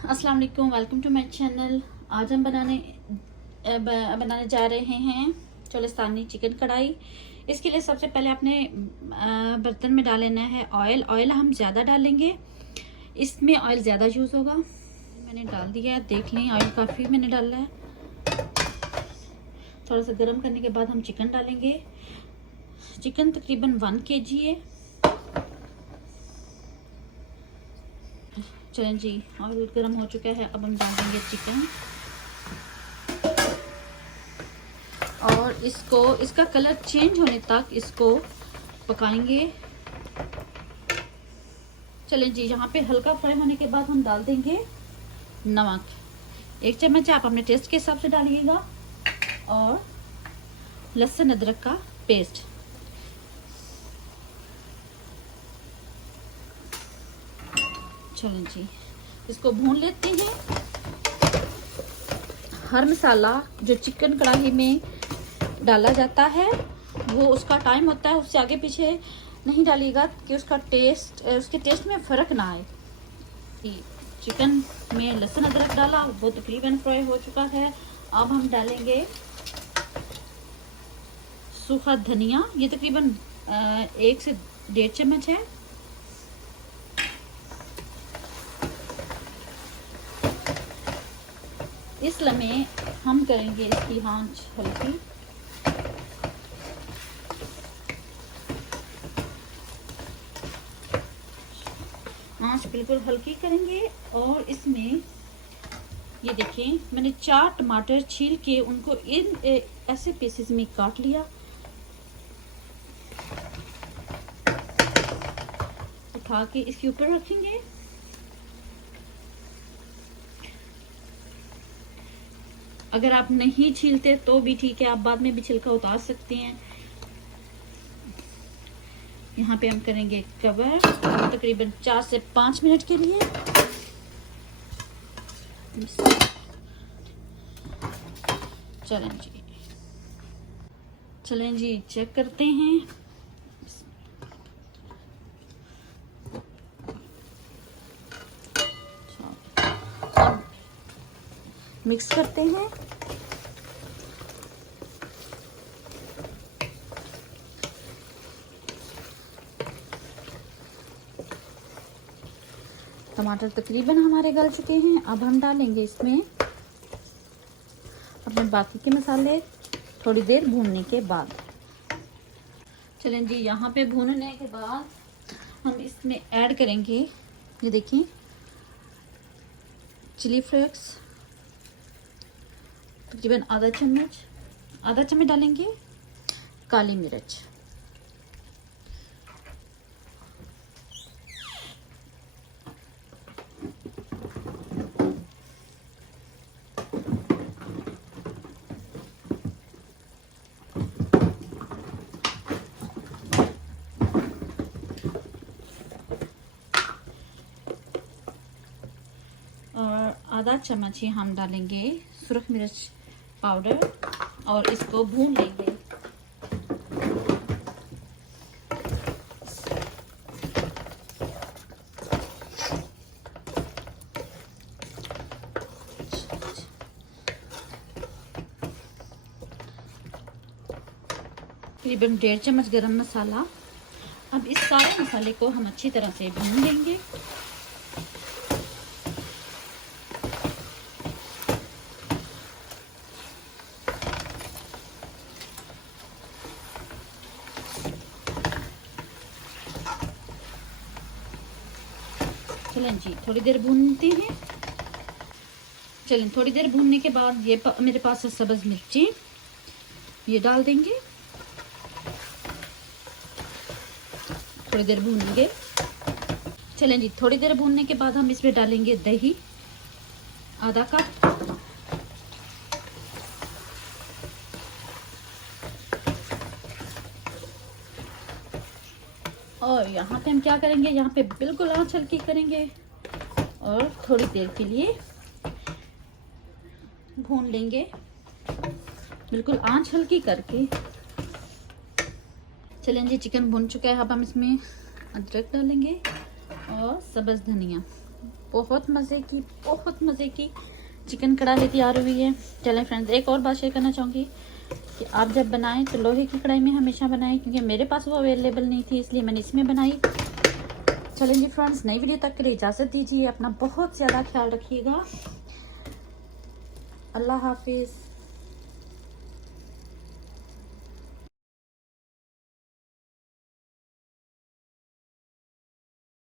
अस्सलाम वालेकुम, welcome to my channel. आज हम बनाने जा रहे हैं चोलिस्तानी चिकन कढ़ाई। इसके लिए सबसे पहले आपने बर्तन में डाल लेना है ऑयल। ऑयल हम ज़्यादा डालेंगे, इसमें ऑयल ज़्यादा यूज़ होगा। मैंने डाल दिया है, देख लें ऑयल काफ़ी मैंने डाला है। थोड़ा सा गर्म करने के बाद हम चिकन डालेंगे। चिकन तकरीबन 1 kg है। चलें जी, ऑयल गर्म हो चुका है। अब हम डाल देंगे चिकन और इसका कलर चेंज होने तक इसको पकाएंगे। चलें जी, यहाँ पे हल्का फ्राई होने के बाद हम डाल देंगे नमक। 1 चम्मच आप अपने टेस्ट के हिसाब से डालिएगा और लहसुन अदरक का पेस्ट। चलें जी, इसको भून लेते हैं। हर मसाला जो चिकन कढ़ाई में डाला जाता है वो उसका टाइम होता है, उससे आगे पीछे नहीं डालिएगा कि उसके टेस्ट में फ़र्क ना आए। चिकन में लहसुन अदरक डाला, वो तकरीबन फ्राई हो चुका है। अब हम डालेंगे सूखा धनिया, ये तकरीबन 1 से 1.5 चम्मच है। इस लम्हे हम करेंगे इसकी आंच हल्की। आंच बिल्कुल हल्की करेंगे और इसमें ये देखें, मैंने 4 टमाटर छील के उनको ऐसे पीसेस में काट लिया। उठा के इसके ऊपर रखेंगे। अगर आप नहीं छीलते तो भी ठीक है, आप बाद में भी छिलका उतार सकते हैं। यहाँ पे हम करेंगे कवर तकरीबन 4 से 5 मिनट के लिए। चलें जी, चेक करते हैं। मिक्स करते हैं। टमाटर तकरीबन हमारे गल चुके हैं। अब हम डालेंगे इसमें अपने बाकी के मसाले थोड़ी देर भूनने के बाद। चलें जी, यहाँ पे भूनने के बाद हम इसमें ऐड करेंगे, ये देखिए, चिली फ्लेक्स तकरीबन आधा चम्मच डालेंगे। काली मिर्च, और आधा चम्मच ही हम डालेंगे सुरख मिर्च पाउडर और इसको भून लेंगे। तकरीबन 1.5 चम्मच गरम मसाला। अब इस सारे मसाले को हम अच्छी तरह से भून लेंगे। चलें जी, थोड़ी देर भूनते हैं। चलें, थोड़ी देर भूनने के बाद ये मेरे पास है सब्ज़ मिर्ची, ये डाल देंगे। थोड़ी देर भूनेंगे। चलें जी, थोड़ी देर भूनने के बाद हम इसमें डालेंगे दही, आधा कप। और यहाँ पे हम क्या करेंगे, यहाँ पे बिल्कुल आंच हल्की करेंगे और थोड़ी देर के लिए भून लेंगे, बिल्कुल आंच हल्की करके। चलें जी, चिकन भुन चुका है। अब हम इसमें अदरक डालेंगे और सब्ज़ धनिया। बहुत मज़े की चिकन कढ़ाई तैयार हुई है। चलें फ्रेंड्स, एक और बात शेयर करना चाहूँगी कि आप जब बनाएं तो लोहे की कढ़ाई में हमेशा बनाएं, क्योंकि मेरे पास वो अवेलेबल नहीं थी, इसलिए मैंने इसमें बनाई। चलें जी फ्रेंड्स, नई वीडियो तक के लिए इजाज़त दीजिए। अपना बहुत ज़्यादा ख्याल रखिएगा। अल्लाह हाफिज़।